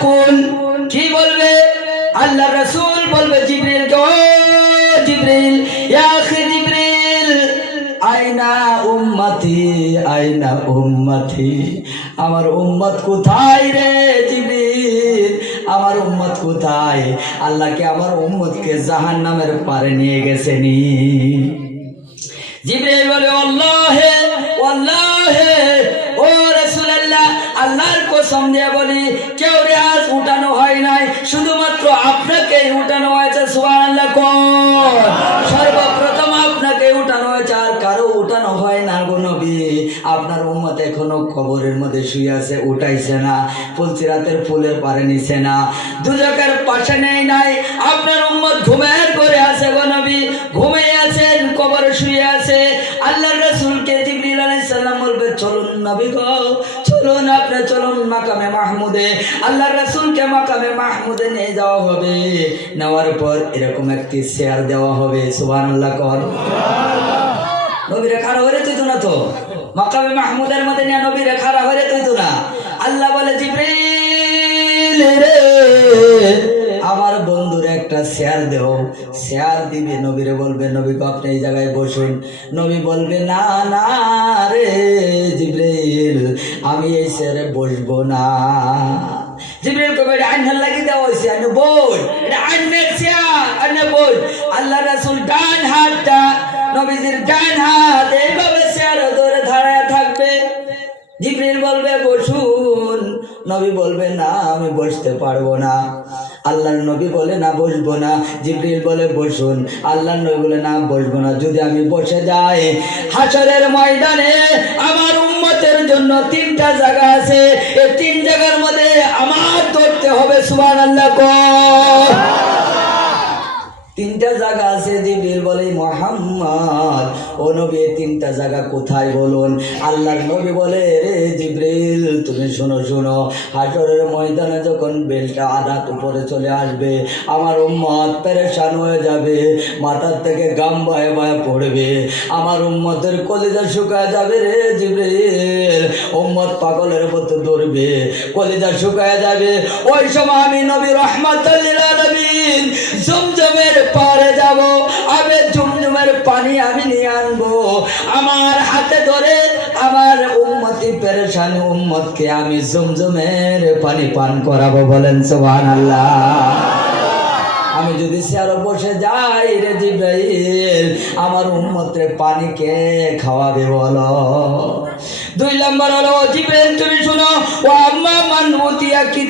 ইয়াকুল, কি বলবে? আল্লাহ রাসূল বলবে জিবরিলকে, ও জিবরিল, ইয়া আখি জিবরিল, আইনা উম্মতি, আইনা উম্মতি, আমার উম্মত কোথায় রে জিবরিল, আমার উম্মত কোথায়? আল্লাহকে আমার উম্মতকে জাহান্নামের পারে নিয়ে গেছেনি। জিবরিল বলে, আল্লাহে আল্লাহে, ও রাসূলুল্লাহ, আল্লাহর কসম দিয়ে বলি, কেউ রে আজ উঠানো হয় নাই, শুধুমাত্র আপনাকেই উঠানো হয়েছে। সুবহানাল্লাহ। সর্বপ্রথম আপনাকে উঠানো হয়েছে, আর কারো উঠানো হয় না গো নবী। আপনার উম্মত এখনো কবরের মধ্যে শুয়ে আছে, উঠাইছে না, ফুলসিরাতের ফুলের পারে নিছে না, দুজকের পাশে নেই নাই। আপনার উম্মত ঘুমের করে আছে গো নবী, ঘুমিয়ে আছেন, কবরে শুয়ে আছে। আল্লাহর রাসূলকে জিবরিল আলাইহিস সালাম বলবে, চলুন নবী গো, চলুন, আপনি চলুন মাকামে মাহমুদে। আল্লাহর রাসূলকে মাকামে মাহমুদে নিয়ে যাওয়া হবে। নেওয়ার পর এরকম একটি চেয়ার দেওয়া হবে। সুবহানাল্লাহ। কর নবীরে খাড়া হয়ে তুই তো না, তো মাকামে মাহমুদের মধ্যে নিয়ে নবীরে খাড়া হয়ে তুই তো না। আল্লাহ বলে, জিবরিল রে, আমার বন্ধুর একটা চেয়ার দেও। চেয়ার দিবে, নবীরে বলবে, নবী আপনি এই জায়গায় বসুন। নবী বলবে, না না রে জিবরিল, আমি এই চেয়ারে বসবো না। জিবরিল কবে আইনার লাগি দেওয়া হয়েছে, আইনে বল, এটা আইনের চেয়ার, আইনে বল। আল্লাহ রাসূল ডান হাতটা, নবীজির ডান হাত এইভাবে চেয়ারে ধরে দাঁড়ায় থাকবে। জিবরিল বলবে, বসুন। নবী বলবে, না আমি বসতে পারবো না। আল্লাহর নবী বলে, না বসবো না। জিবরিল বলে, বসুন। আল্লাহর নবী বলে, না বসবো না। যদি আমি বসে যাই, হাশরের ময়দানে আমার উম্মতের জন্য 3টা জায়গা আছে, এই 3 জায়গার মধ্যে আমার ধরতে হবে। সুবহানাল্লাহ। 3টা জায়গা আছে। জিবরিল বলে, মুহাম্মদ ও নবী, 3টা জায়গা কোথায় বলুন? আল্লাহর নবী বলে, রে জিবরিল, তুমি শোনো শোনো, হাশরের ময়দানে যখন বেলটা আঘাত উপরে চলে আসবে, আমার উম্মত পেরেশান হয়ে যাবে, মাথার থেকে গাম বয়ে বয়ে পড়বে, আমার উম্মতের কলিজা শুকায় যাবে রে জিবরিল, উম্মত পাগলের মতো দৌড়বে, কলিজা শুকায় যাবে। ওই সময় আমি নবী রাহমাতুল লিল আলামিন জমজমের পারে যাব, আমি জমজমের পানি আমি নিয়ে আনবো, আমার হাতে ধরে আমার উম্মতি পেরেশান উম্মতকে আমি জমজমের পানি পান করাবো। বলেন সুবহানাল্লাহ। আমি যদি চেয়ারে বসে যাই রে জিবরাইল, আমার উম্মতরে পানি কে খাওয়াবে বলো? 2 নম্বর হলো, জিবরাইল তুমি শুনো, ও আম্মা মান উতিয়া কিতাব